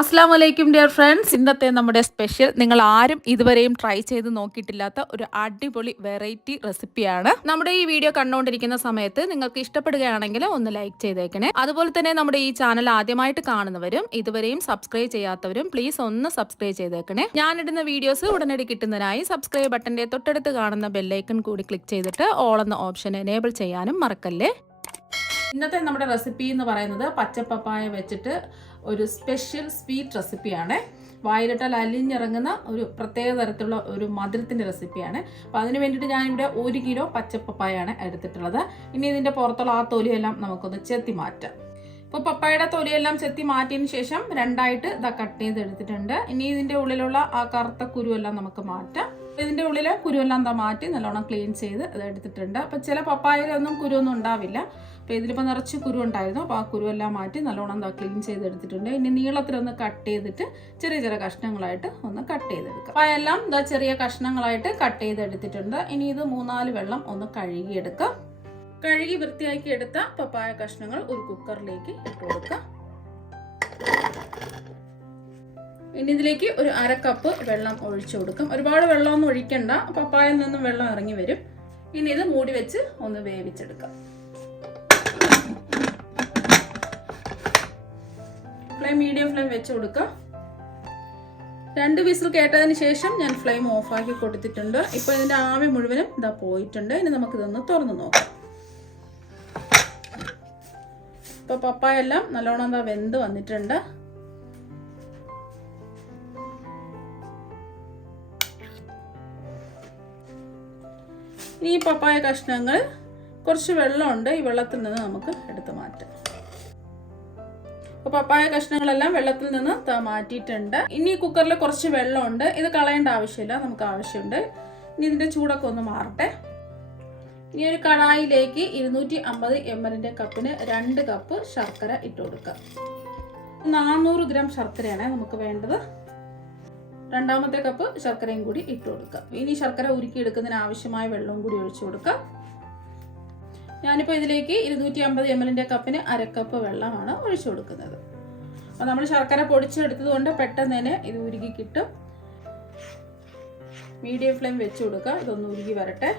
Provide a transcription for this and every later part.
അസ്സലാമു അലൈക്കും dear friends. ഇന്നത്തെ നമ്മുടെ സ്പെഷ്യൽ നിങ്ങൾ ആരും ഇതുവരെയും ട്രൈ ചെയ്ത് നോക്കിയിട്ടില്ലാത്ത ഒരു അടിപൊളി വെറൈറ്റി റെസിപ്പിയാണ്. നമ്മുടെ ഈ വീഡിയോ കണ്ടുകൊണ്ടിരിക്കുന്ന സമയത്ത് നിങ്ങൾക്ക് ഇഷ്ടപ്പെടുകയാണെങ്കിൽ ഒന്ന് ലൈക്ക് ചെയ്തേക്കണേ. അതുപോലെ തന്നെ നമ്മുടെ ഈ ചാനൽ ആദ്യമായിട്ട് കാണുന്നവരും ഇതുവരെയും സബ്സ്ക്രൈബ് ചെയ്യാത്തവരും പ്ലീസ് ഒന്ന് സബ്സ്ക്രൈബ് ചെയ്തേക്കണേ. ഞാനിടുന്ന വീഡിയോസ് ഉടനടി കിട്ടുന്നതിനായി സബ്സ്ക്രൈബ് ബട്ടന്റെ തൊട്ടടുത്ത് കാണുന്ന ബെല്ലൈക്കൺ കൂടി ക്ലിക്ക് ചെയ്തിട്ട് ഓൾ എന്ന ഓപ്ഷൻ എനേബിൾ ചെയ്യാനും മറക്കല്ലേ. ഇന്നത്തെ നമ്മുടെ റെസിപ്പി എന്ന് പറയുന്നത് പച്ചപ്പപ്പായ വെച്ചിട്ട് ഒരു സ്പെഷ്യൽ സ്വീറ്റ് റെസിപ്പിയാണ്. വായിലിട്ടാൽ അലിഞ്ഞിറങ്ങുന്ന ഒരു പ്രത്യേക തരത്തിലുള്ള ഒരു മധുരത്തിൻ്റെ റെസിപ്പിയാണ്. അപ്പോൾ അതിന് വേണ്ടിയിട്ട് ഞാനിവിടെ 1 കിലോ പച്ചപ്പപ്പായാണ് എടുത്തിട്ടുള്ളത്. ഇനി ഇതിൻ്റെ പുറത്തുള്ള ആ തൊലിയെല്ലാം നമുക്കൊന്ന് ചെത്തി മാറ്റാം. ഇപ്പോൾ പപ്പായയുടെ തൊലിയെല്ലാം ചെത്തി മാറ്റിയതിന് ശേഷം രണ്ടായിട്ട് ഇതാ കട്ട് ചെയ്തെടുത്തിട്ടുണ്ട്. ഇനി ഇതിൻ്റെ ഉള്ളിലുള്ള ആ കറുത്ത കുരുവെല്ലാം നമുക്ക് മാറ്റാം. ഇതിൻ്റെ ഉള്ളിലെ കുരുവെല്ലാം എന്താ മാറ്റി നല്ലോണം ക്ലീൻ ചെയ്ത് അത് എടുത്തിട്ടുണ്ട്. അപ്പോൾ ചില പപ്പായയിലൊന്നും കുരുവൊന്നും ഉണ്ടാവില്ല. അപ്പോൾ ഇതിലിപ്പോൾ നിറച്ച് കുരു ഉണ്ടായിരുന്നു. അപ്പോൾ ആ കുരുവെല്ലാം മാറ്റി നല്ലോണം എന്താ ക്ലീൻ ചെയ്തെടുത്തിട്ടുണ്ട്. ഇനി നീളത്തിലൊന്ന് കട്ട് ചെയ്തിട്ട് ചെറിയ ചെറിയ കഷ്ണങ്ങളായിട്ട് ഒന്ന് കട്ട് ചെയ്തെടുക്കാം. അപ്പോൾ എല്ലാം എന്താ ചെറിയ കഷ്ണങ്ങളായിട്ട് കട്ട് ചെയ്തെടുത്തിട്ടുണ്ട്. ഇനി ഇത് 3-4 വെള്ളം ഒന്ന് കഴുകിയെടുക്കാം. കഴുകി വൃത്തിയാക്കി എടുത്ത പപ്പായ കഷ്ണങ്ങൾ ഒരു കുക്കറിലേക്ക് ഇട്ട് കൊടുക്കാം. ഇനി ഇതിലേക്ക് ഒരു 1/2 കപ്പ് വെള്ളം ഒഴിച്ചു കൊടുക്കും. ഒരുപാട് വെള്ളമൊന്നും ഒഴിക്കണ്ട, പപ്പായയിൽ നിന്നും വെള്ളം ഇറങ്ങി വരും. ഇനി ഇത് മൂടി വെച്ച് ഒന്ന് വേവിച്ചെടുക്കാം. മീഡിയം ഫ്ലെയിം വെച്ച് കൊടുക്കാം. 2 വിസിൽ കേട്ടതിന് ശേഷം ഞാൻ ഫ്ലെയിം ഓഫാക്കി കൊടുത്തിട്ടുണ്ട്. ഇപ്പോൾ ഇതിൻ്റെ ആവി മുഴുവനും ഇതാ പോയിട്ടുണ്ട്. ഇനി നമുക്കിതൊന്ന് തുറന്ന് നോക്കാം. ഇപ്പോൾ പപ്പായ എല്ലാം നല്ലോണം എന്താ വെന്ത് വന്നിട്ടുണ്ട്. ഇനി ഈ പപ്പായ കഷ്ണങ്ങൾ കുറച്ച് വെള്ളമുണ്ട്, ഈ വെള്ളത്തിൽ നിന്ന് നമുക്ക് എടുത്ത് മാറ്റാം. അപ്പോൾ പപ്പായ കഷ്ണങ്ങളെല്ലാം വെള്ളത്തിൽ നിന്ന് മാറ്റിയിട്ടുണ്ട്. ഇനി കുക്കറിൽ കുറച്ച് വെള്ളമുണ്ട്, ഇത് കളയേണ്ട ആവശ്യമില്ല, നമുക്ക് ആവശ്യമുണ്ട്. ഇനി ഇതിൻ്റെ ചൂടൊക്കെ ഒന്ന് മാറട്ടെ. ഇനി ഒരു കടായിലേക്ക് 250 ml കപ്പിന് 2 കപ്പ് ശർക്കര ഇട്ട് കൊടുക്കാം. 400 ഗ്രാം ശർക്കരയാണ് നമുക്ക് വേണ്ടത്. രണ്ടാമത്തെ കപ്പ് ശർക്കരയും കൂടി ഇട്ട് കൊടുക്കാം. ഇനി ശർക്കര ഉരുക്കിയെടുക്കുന്നതിന് ആവശ്യമായ വെള്ളവും കൂടി ഒഴിച്ചു കൊടുക്കാം. ഞാനിപ്പോൾ ഇതിലേക്ക് 250 ml കപ്പിന് 1/2 കപ്പ് വെള്ളമാണ് ഒഴിച്ചു കൊടുക്കുന്നത്. അപ്പോൾ നമ്മൾ ശർക്കര പൊടിച്ചെടുത്തത് കൊണ്ട് പെട്ടെന്ന് തന്നെ ഇത് ഉരുകി കിട്ടും. മീഡിയം ഫ്ലെയിം വെച്ച് കൊടുക്കുക. ഇതൊന്ന് ഉരുകി വരട്ടെ.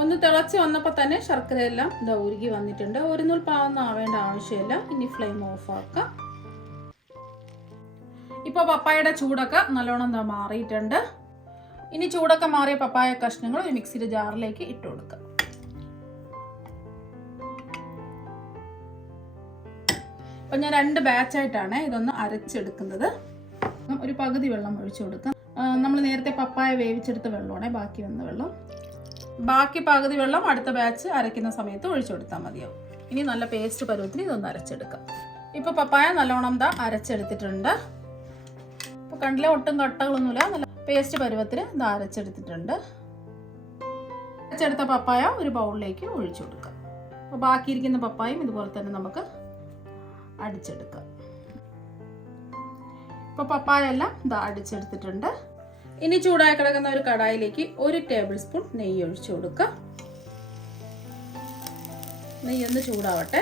ഒന്ന് തിളച്ച് വന്നപ്പോൾ തന്നെ ശർക്കരയെല്ലാം ഇതാ ഉരുകി വന്നിട്ടുണ്ട്. ഒരു നൂൽ പാവൊന്നും ആവേണ്ട ആവശ്യമില്ല. ഇനി ഫ്ലെയിം ഓഫ് ആക്കാം. ഇപ്പോൾ പപ്പായയുടെ ചൂടൊക്കെ നല്ലോണം എന്താ മാറിയിട്ടുണ്ട്. ഇനി ചൂടൊക്കെ മാറിയ പപ്പായ കഷ്ണങ്ങൾ ഒരു മിക്സിയുടെ ജാറിലേക്ക് ഇട്ട് കൊടുക്കാം. അപ്പം ഞാൻ 2 ബാച്ചായിട്ടാണ് ഇതൊന്ന് അരച്ചെടുക്കുന്നത്. ഒരു പകുതി വെള്ളം ഒഴിച്ചു കൊടുക്കാം. നമ്മൾ നേരത്തെ പപ്പായ വേവിച്ചെടുത്ത വെള്ളമാണ് ബാക്കി വന്ന വെള്ളം. ബാക്കി പകുതി വെള്ളം അടുത്ത ബാച്ച് അരയ്ക്കുന്ന സമയത്ത് ഒഴിച്ചു കൊടുത്താൽ മതിയാവും. ഇനി നല്ല പേസ്റ്റ് പരുവത്തിന് ഇതൊന്ന് അരച്ചെടുക്കാം. ഇപ്പോൾ പപ്പായ നല്ലോണം എന്താ അരച്ചെടുത്തിട്ടുണ്ട്. ഇപ്പോൾ കണ്ടില്ലേ, ഒട്ടും കട്ടകളൊന്നുമില്ല, നല്ല പേസ്റ്റ് പരുവത്തിൽ ഇത് അരച്ചെടുത്തിട്ടുണ്ട്. അരച്ചെടുത്ത പപ്പായ ഒരു ബൗളിലേക്ക് ഒഴിച്ചു കൊടുക്കാം. അപ്പോൾ ബാക്കിയിരിക്കുന്ന പപ്പായും ഇതുപോലെ തന്നെ നമുക്ക് അടിച്ചെടുക്കാം. ഇപ്പോൾ പപ്പായ എല്ലാം ഇതാ അടിച്ചെടുത്തിട്ടുണ്ട്. ഇനി ചൂടായി കിടക്കുന്ന ഒരു കടായിലേക്ക് 1 ടേബിൾ സ്പൂൺ നെയ്യ് ഒഴിച്ചു കൊടുക്കാം. നെയ്യ് ഒന്ന് ചൂടാവട്ടെ.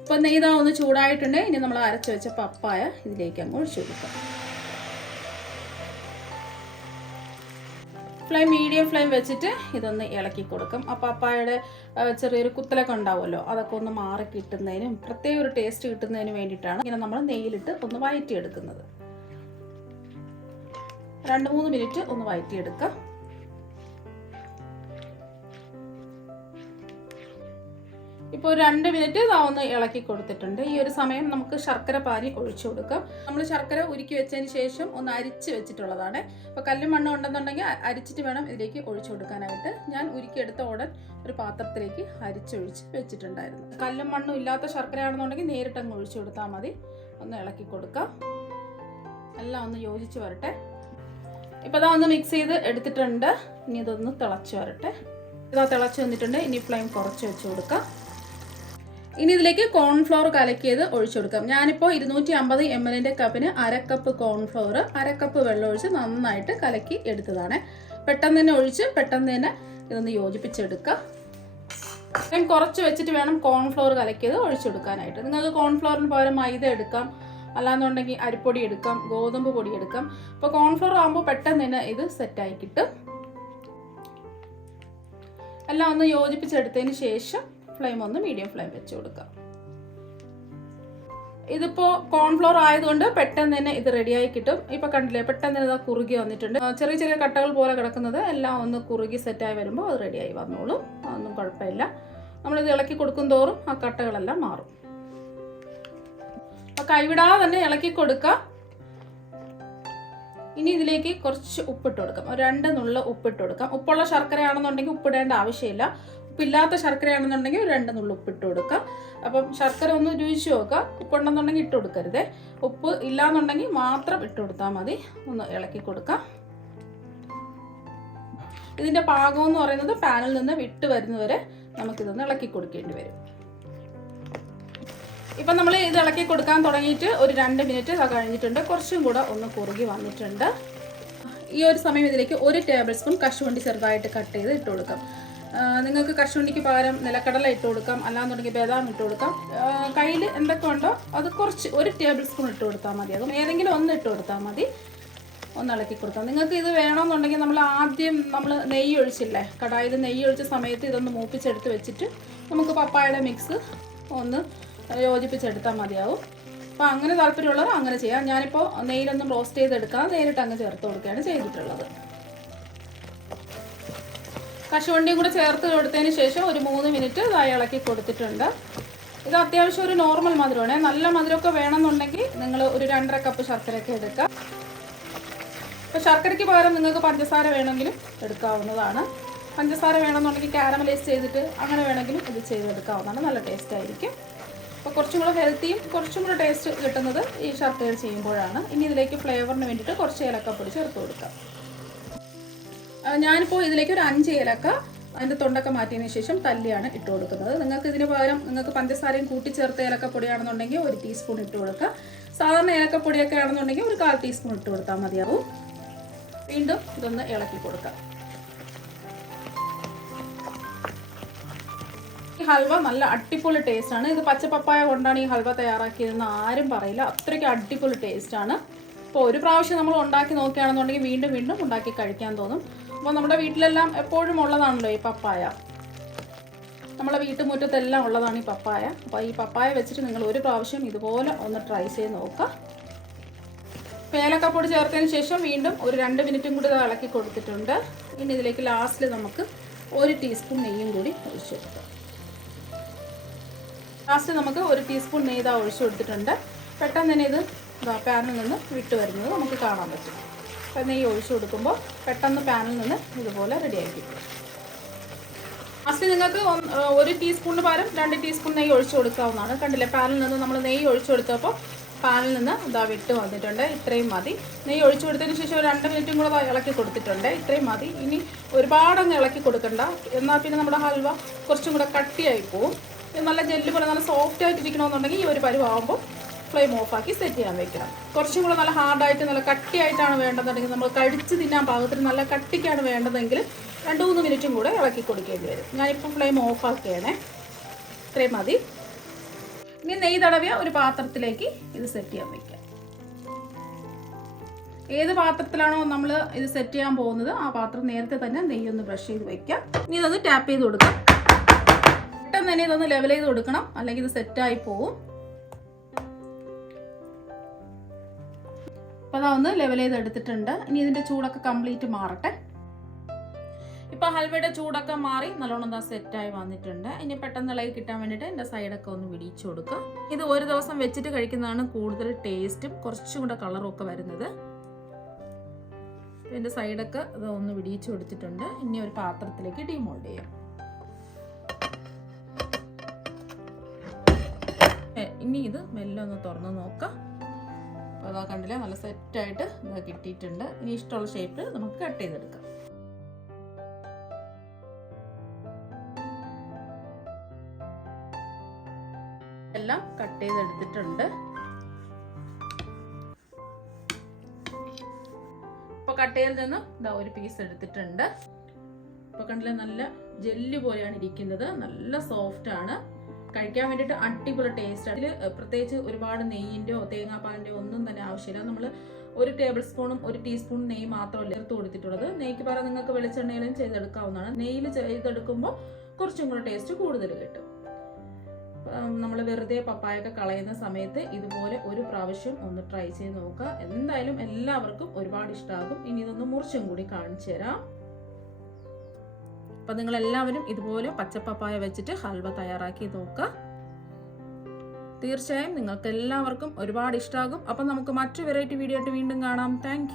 ഇപ്പോൾ നെയ്യ് ഒന്ന് ചൂടായിട്ടുണ്ട്. ഇനി നമ്മൾ അരച്ചു വെച്ച പപ്പായ ഇതിലേക്ക് അങ്ങ് ഒഴിച്ചു കൊടുക്കാം. ഫ്ലെയിം മീഡിയം ഫ്ലെയിം വെച്ചിട്ട് ഇതൊന്ന് ഇളക്കി കൊടുക്കും. ആ പപ്പായയുടെ ചെറിയൊരു കുത്തലൊക്കെ ഉണ്ടാവുമല്ലോ, അതൊക്കെ ഒന്ന് മാറി കിട്ടുന്നതിനും പ്രത്യേക ഒരു ടേസ്റ്റ് കിട്ടുന്നതിന് വേണ്ടിയിട്ടാണ് ഇങ്ങനെ നമ്മൾ നെയ്യിലിട്ട് ഒന്ന് വഴറ്റിയെടുക്കുന്നത്. 2-3 മിനിറ്റ് ഒന്ന് വഴറ്റിയെടുക്കാം. ഇപ്പോൾ 2 മിനിറ്റ് ഒന്ന് ഇളക്കി കൊടുത്തിട്ടുണ്ട്. ഈ ഒരു സമയം നമുക്ക് ശർക്കര പാനി ഒഴിച്ചു കൊടുക്കാം. നമ്മൾ ശർക്കര ഉരുക്കി വെച്ചതിന് ശേഷം ഒന്ന് അരിച്ച് വെച്ചിട്ടുള്ളതാണ്. അപ്പോൾ കല്ലും മണ്ണും ഉണ്ടെന്നുണ്ടെങ്കിൽ അരിച്ചിട്ട് വേണം ഇതിലേക്ക് ഒഴിച്ചു കൊടുക്കാനായിട്ട്. ഞാൻ ഉരുക്കിയെടുത്ത ഉടൻ ഒരു പാത്രത്തിലേക്ക് അരിച്ചൊഴിച്ച് വെച്ചിട്ടുണ്ടായിരുന്നു. കല്ലും മണ്ണും ഇല്ലാത്ത ശർക്കര ആണെന്നുണ്ടെങ്കിൽ നേരിട്ട് അങ്ങ് ഒഴിച്ചു കൊടുത്താൽ മതി. ഒന്ന് ഇളക്കി കൊടുക്കാം. എല്ലാം ഒന്ന് യോജിച്ച് വരട്ടെ. ഇപ്പോൾ ഇതാ ഒന്ന് മിക്സ് ചെയ്ത് എടുത്തിട്ടുണ്ട്. ഇനി ഇതൊന്ന് തിളച്ച് വരട്ടെ. ഇതാ തിളച്ച് വന്നിട്ടുണ്ട്. ഇനി ഫ്ലെയിം കുറച്ച് വെച്ച് കൊടുക്കാം. ഇനി ഇതിലേക്ക് കോൺഫ്ലവർ കലക്കിയത് ഒഴിച്ചു കൊടുക്കാം. ഞാനിപ്പോൾ 250 ml കപ്പിന് 1/2 കപ്പ് കോൺഫ്ലവർ 1/2 കപ്പ് വെള്ളം ഒഴിച്ച് നന്നായിട്ട് കലക്കി എടുത്തതാണ്. പെട്ടെന്ന് തന്നെ ഒഴിച്ച് പെട്ടെന്ന് തന്നെ ഇതൊന്ന് യോജിപ്പിച്ചെടുക്കാം. ഞാൻ കുറച്ച് വെച്ചിട്ട് വേണം കോൺഫ്ലോർ കലക്കിയത് ഒഴിച്ചെടുക്കാനായിട്ട്. നിങ്ങൾക്ക് കോൺഫ്ലോറിന് പകരം മൈദ എടുക്കാം, അല്ലാന്നുണ്ടെങ്കിൽ അരിപ്പൊടി എടുക്കാം, ഗോതമ്പ് പൊടി എടുക്കാം. അപ്പോൾ കോൺഫ്ലോർ ആകുമ്പോൾ പെട്ടെന്ന് തന്നെ ഇത് സെറ്റായി കിട്ടും. എല്ലാം ഒന്ന് യോജിപ്പിച്ചെടുത്തതിന് ശേഷം ഫ്ലെയിം ഒന്ന് മീഡിയം ഫ്ലെയിം വെച്ച് കൊടുക്കാം. ഇതിപ്പോൾ കോൺഫ്ലോർ ആയതുകൊണ്ട് പെട്ടെന്ന് തന്നെ ഇത് റെഡിയായി കിട്ടും. ഇപ്പോൾ കണ്ടില്ലേ, പെട്ടെന്ന് തന്നെ ഇത് കുറുകി വന്നിട്ടുണ്ട്. ചെറിയ ചെറിയ കട്ടകൾ പോലെ കിടക്കുന്നത് എല്ലാം ഒന്ന് കുറുകി സെറ്റായി വരുമ്പോൾ അത് റെഡിയായി വന്നോളും. അതൊന്നും കുഴപ്പമില്ല. നമ്മളിത് ഇളക്കി കൊടുക്കും തോറും ആ കട്ടകളെല്ലാം മാറും. അപ്പോൾ കൈവിടാതെ തന്നെ ഇളക്കി കൊടുക്കുക. ഇനി ഇതിലേക്ക് കുറച്ച് ഉപ്പിട്ട് കൊടുക്കാം. 2 നുള്ള ഉപ്പിട്ട് കൊടുക്കാം. ഉപ്പുള്ള ശർക്കരയാണെന്നുണ്ടെങ്കിൽ ഉപ്പിടേണ്ട ആവശ്യമില്ല. ഉപ്പില്ലാത്ത ശർക്കരയാണെന്നുണ്ടെങ്കിൽ 2 നുള്ള ഉപ്പിട്ട് കൊടുക്കുക. അപ്പം ശർക്കര ഒന്ന് രുചിച്ച് നോക്കുക. ഉപ്പുണ്ടെന്നുണ്ടെങ്കിൽ ഇട്ട് കൊടുക്കരുത്. ഉപ്പ് ഇല്ലാന്നുണ്ടെങ്കിൽ മാത്രം ഇട്ട് കൊടുത്താൽ മതി. ഒന്ന് ഇളക്കി കൊടുക്കുക. ഇതിൻ്റെ പാകം എന്ന് പറയുന്നത് പാനിൽ നിന്ന് വിട്ട് വരുന്നവരെ നമുക്കിതൊന്ന് ഇളക്കി കൊടുക്കേണ്ടി വരും. ഇപ്പം നമ്മൾ ഇത് ഇളക്കി കൊടുക്കാൻ തുടങ്ങിയിട്ട് ഒരു 2 മിനിറ്റ് കഴിഞ്ഞിട്ടുണ്ട്. കുറച്ചും കൂടെ ഒന്ന് കുറുകി വന്നിട്ടുണ്ട്. ഈ ഒരു സമയം ഇതിലേക്ക് 1 ടേബിൾ സ്പൂൺ കശുവണ്ടി ചെറുതായിട്ട് കട്ട് ചെയ്ത് ഇട്ട് കൊടുക്കാം. നിങ്ങൾക്ക് കശുവണ്ടിക്ക് പകരം നിലക്കടല ഇട്ട് കൊടുക്കാം, അല്ലാന്നുണ്ടെങ്കിൽ ബദാം ഇട്ട് കൊടുക്കാം. കയ്യിൽ എന്തൊക്കെ ഉണ്ടോ അത് കുറച്ച് 1 ടേബിൾ സ്പൂൺ ഇട്ട് കൊടുത്താൽ മതി. അതും ഏതെങ്കിലും ഒന്ന് ഇട്ട് കൊടുത്താൽ മതി. ഒന്ന് ഇളക്കി കൊടുക്കാം. നിങ്ങൾക്ക് ഇത് വേണമെന്നുണ്ടെങ്കിൽ നമ്മൾ നെയ്യ് ഒഴിച്ചില്ലേ, കടായിൽ നെയ്യ് ഒഴിച്ച സമയത്ത് ഇതൊന്ന് മൂപ്പിച്ചെടുത്ത് വെച്ചിട്ട് നമുക്ക് പപ്പായയുടെ മിക്സ് ഒന്ന് യോജിപ്പിച്ചെടുത്താൽ മതിയാവും. അപ്പോൾ അങ്ങനെ താല്പര്യമുള്ളത് അങ്ങനെ ചെയ്യാം. ഞാനിപ്പോൾ നെയ്യിലൊന്നും റോസ്റ്റ് ചെയ്തെടുക്കാം, നേരിട്ട് അങ്ങ് ചേർത്ത് കൊടുക്കുകയാണ് ചെയ്തിട്ടുള്ളത്. കശുവണ്ടിയും കൂടെ ചേർത്ത് കൊടുത്തതിന് ശേഷം ഒരു 3 മിനിറ്റ് ഇളക്കി കൊടുത്തിട്ടുണ്ട്. ഇത് അത്യാവശ്യം ഒരു നോർമൽ മധുരമാണ്. നല്ല മധുരമൊക്കെ വേണമെന്നുണ്ടെങ്കിൽ നിങ്ങൾ ഒരു 2.5 കപ്പ് ശർക്കരയൊക്കെ എടുക്കുക. അപ്പോൾ ശർക്കരയ്ക്ക് പകരം നിങ്ങൾക്ക് പഞ്ചസാര വേണമെങ്കിലും എടുക്കാവുന്നതാണ്. പഞ്ചസാര വേണമെന്നുണ്ടെങ്കിൽ കാരമലൈസ് ചെയ്തിട്ട് അങ്ങനെ വേണമെങ്കിലും ഇത് ചെയ്തെടുക്കാവുന്നതാണ്. നല്ല ടേസ്റ്റ് ആയിരിക്കും. അപ്പോൾ കുറച്ചും കൂടെ ഹെൽത്തിയും കുറച്ചും കൂടെ ടേസ്റ്റ് കിട്ടുന്നത് ഈ ശർക്കര ചെയ്യുമ്പോഴാണ്. ഇനി ഇതിലേക്ക് ഫ്ലേവറിന് വേണ്ടിയിട്ട് കുറച്ച് ഏലക്കപ്പൊടി ചേർത്ത് കൊടുക്കാം. ഞാനിപ്പോൾ ഇതിലേക്ക് ഒരു 5 ഏലക്ക അതിൻ്റെ തൊണ്ടൊക്കെ മാറ്റിയതിന് ശേഷം തല്ലിയാണ് ഇട്ട് കൊടുക്കുന്നത്. നിങ്ങൾക്ക് ഇതിന് പകരം നിങ്ങൾക്ക് പഞ്ചസാരയും കൂട്ടിച്ചേർത്ത ഏലക്കപ്പൊടിയാണെന്നുണ്ടെങ്കിൽ 1 ടീസ്പൂൺ ഇട്ട് കൊടുക്കുക. സാധാരണ ഏലക്കപ്പൊടിയൊക്കെ ആണെന്നുണ്ടെങ്കിൽ ഒരു 1/4 ടീസ്പൂൺ ഇട്ട് കൊടുത്താൽ മതിയാവും. വീണ്ടും ഇതൊന്ന് ഇളക്കി കൊടുക്കാം. ഈ ഹൽവ നല്ല അടിപൊളി ടേസ്റ്റാണ്. ഇത് പച്ചപ്പപ്പായ കൊണ്ടാണ് ഈ ഹൽവ തയ്യാറാക്കിയതെന്ന് ആരും പറയില്ല. അത്രയ്ക്ക് അടിപൊളി ടേസ്റ്റാണ്. അപ്പോൾ ഒരു പ്രാവശ്യം നമ്മൾ ഉണ്ടാക്കി നോക്കുകയാണെന്നുണ്ടെങ്കിൽ വീണ്ടും വീണ്ടും ഉണ്ടാക്കി കഴിക്കാൻ തോന്നും. അപ്പോൾ നമ്മുടെ വീട്ടിലെല്ലാം എപ്പോഴും ഉള്ളതാണല്ലോ ഈ പപ്പായ. നമ്മളെ വീട്ടുമുറ്റത്തെല്ലാം ഉള്ളതാണ് ഈ പപ്പായ. അപ്പോൾ ഈ പപ്പായ വെച്ചിട്ട് നിങ്ങൾ ഒരു പ്രാവശ്യം ഇതുപോലെ ഒന്ന് ട്രൈ ചെയ്ത് നോക്കുക. ഏലക്കപ്പൊടി ചേർത്തതിന് ശേഷം വീണ്ടും ഒരു 2 മിനിറ്റും കൂടി ഇളക്കി കൊടുത്തിട്ടുണ്ട്. ഇനി ഇതിലേക്ക് ലാസ്റ്റിൽ നമുക്ക് 1 ടീസ്പൂൺ നെയ്യും കൂടി ഒഴിച്ചു കൊടുക്കാം. ലാസ്റ്റ് നമുക്ക് 1 ടീസ്പൂൺ നെയ്യ് ഒഴിച്ചു കൊടുത്തിട്ടുണ്ട്. പെട്ടെന്ന് തന്നെ ഇത് പാനിൽ നിന്ന് വിട്ട് വരുന്നത് നമുക്ക് കാണാൻ പറ്റും. അപ്പോൾ നെയ്യ് ഒഴിച്ചു കൊടുക്കുമ്പോൾ പെട്ടെന്ന് പാനിൽ നിന്ന് ഇതുപോലെ റെഡിയാക്കി കിട്ടും. ലാസ്റ്റ് നിങ്ങൾക്ക് 1 ടീസ്പൂണിന് പകരം 2 ടീസ്പൂൺ നെയ്യ് ഒഴിച്ചു കൊടുക്കാവുന്നതാണ്. കണ്ടില്ലേ, പാനിൽ നിന്ന് നമ്മൾ നെയ്യ് ഒഴിച്ചു കൊടുത്തപ്പോൾ പാനിൽ നിന്ന് വിട്ട് വന്നിട്ടുണ്ട്. ഇത്രയും മതി. നെയ്യ് ഒഴിച്ചു കൊടുത്തതിന് ശേഷം ഒരു 2 മിനിറ്റും കൂടെ ഇളക്കി കൊടുത്തിട്ടുണ്ട്. ഇത്രയും മതി. ഇനി ഒരുപാടങ്ങ് ഇളക്കി കൊടുക്കണ്ട. എന്നാൽ പിന്നെ നമ്മുടെ ഹൽവ കുറച്ചും കൂടെ കട്ടിയായി പോവും. നല്ല ജെല്ല് പോലെ നല്ല സോഫ്റ്റ് ആയിട്ട് ഇരിക്കണമെന്നുണ്ടെങ്കിൽ ഈ ഒരു പരുവാകുമ്പോൾ ഫ്ലെയിം ഓഫാക്കി സെറ്റ് ചെയ്യാൻ വെക്കണം. കുറച്ചും കൂടെ നല്ല ഹാർഡായിട്ട് നല്ല കട്ടിയായിട്ടാണ് വേണ്ടതെന്നുണ്ടെങ്കിൽ നമ്മൾ കടിച്ച് തിന്നാൻ പാകത്തിന് നല്ല കട്ടിക്കാണ് വേണ്ടതെങ്കിൽ 2-3 മിനിറ്റും കൂടെ ഇളക്കി കൊടുക്കേണ്ടി വരും. ഞാനിപ്പോൾ ഫ്ലെയിം ഓഫാക്കിയാണേ. ഇത്രയും മതി. ഇനി നെയ്യ് തടവിയ ഒരു പാത്രത്തിലേക്ക് ഇത് സെറ്റ് ചെയ്യാൻ വയ്ക്കാം. ഏത് പാത്രത്തിലാണോ നമ്മൾ ഇത് സെറ്റ് ചെയ്യാൻ പോകുന്നത് ആ പാത്രം നേരത്തെ തന്നെ നെയ്യൊന്ന് ബ്രഷ് ചെയ്ത് വയ്ക്കാം. ഇനി ഇതൊന്ന് ടാപ്പ് ചെയ്ത് കൊടുക്കാം. പെട്ടെന്ന് തന്നെ ഇതൊന്ന് ലെവൽ ചെയ്ത് കൊടുക്കണം, അല്ലെങ്കിൽ ഇത് സെറ്റായി പോവും. അപ്പോൾ അതൊന്ന് ലെവൽ ചെയ്ത് എടുത്തിട്ടുണ്ട്. ഇനി ഇതിൻ്റെ ചൂടൊക്കെ കംപ്ലീറ്റ് മാറട്ടെ. ഇപ്പോൾ ഹൽവയുടെ ചൂടൊക്കെ മാറി നല്ലോണം സെറ്റായി വന്നിട്ടുണ്ട്. ഇനി പെട്ടെന്ന് ഇളകി കിട്ടാൻ വേണ്ടിയിട്ട് എൻ്റെ സൈഡൊക്കെ ഒന്ന് വിടിയിച്ചു കൊടുക്കുക. ഇത് ഒരു ദിവസം വെച്ചിട്ട് കഴിക്കുന്നതാണ് കൂടുതൽ ടേസ്റ്റും കുറച്ചും കൂടെ കളറും ഒക്കെ വരുന്നത്. എൻ്റെ സൈഡൊക്കെ ഇത് ഒന്ന് വിടിയിച്ചു കൊടുത്തിട്ടുണ്ട്. ഇനി ഒരു പാത്രത്തിലേക്ക് ഡീമോൾഡ് ചെയ്യാം. ഇനി ഇത് മെല്ലെ ഒന്ന് തുറന്ന് നോക്കാം. അപ്പോൾ അതാ കണ്ടില്ലേ, നല്ല സെറ്റായിട്ട് ഇത് കിട്ടിയിട്ടുണ്ട്. ഇനി ഇഷ്ടമുള്ള ഷേപ്പിൽ നമുക്ക് കട്ട് ചെയ്തെടുക്കാം. എല്ലാം കട്ട് ചെയ്തെടുത്തിട്ടുണ്ട്. ഇപ്പോൾ കട്ട് ചെയ്തതിൽ നിന്ന് ഒരു പീസ് എടുത്തിട്ടുണ്ട്. ഇപ്പോൾ കണ്ടില്ലേ, നല്ല ജെല്ലി പോലെയാണ് ഇരിക്കുന്നത്. നല്ല സോഫ്റ്റ് ആണ്. കഴിക്കാൻ വേണ്ടിയിട്ട് അടിപൊളി ടേസ്റ്റ്. അതിൽ പ്രത്യേകിച്ച് ഒരുപാട് നെയ്യിൻ്റെയോ തേങ്ങാപ്പാലിൻ്റെയോ ഒന്നും തന്നെ ആവശ്യമില്ല. നമ്മൾ 1 ടേബിൾ സ്പൂണും 1 ടീസ്പൂൺ നെയ്യ് മാത്രമല്ല ചേർത്ത് കൊടുത്തിട്ടുള്ളത്. നെയ്ക്ക് പകരം നിങ്ങൾക്ക് വെളിച്ചെണ്ണയിലും ചെയ്തെടുക്കാവുന്നതാണ്. നെയ്യിൽ ചെയ്തെടുക്കുമ്പോൾ കുറച്ചും കൂടെ ടേസ്റ്റ് കൂടുതൽ കിട്ടും. നമ്മൾ വെറുതെ പപ്പായൊക്കെ കളയുന്ന സമയത്ത് ഇതുപോലെ ഒരു പ്രാവശ്യം ഒന്ന് ട്രൈ ചെയ്ത് നോക്കുക. എന്തായാലും എല്ലാവർക്കും ഒരുപാട് ഇഷ്ടമാകും. ഇനി ഇതൊന്ന് മുറിച്ചും കൂടി കാണിച്ചു തരാം. അപ്പം നിങ്ങൾ എല്ലാവരും ഇതുപോലെ പച്ചപ്പപ്പായ വെച്ചിട്ട് ഹൽവ തയ്യാറാക്കി നോക്കുക. തീർച്ചയായും നിങ്ങൾക്ക് എല്ലാവർക്കും ഒരുപാട് ഇഷ്ടമാകും. അപ്പം നമുക്ക് മറ്റു വെറൈറ്റി വീഡിയോ ആയിട്ട് വീണ്ടും കാണാം. താങ്ക്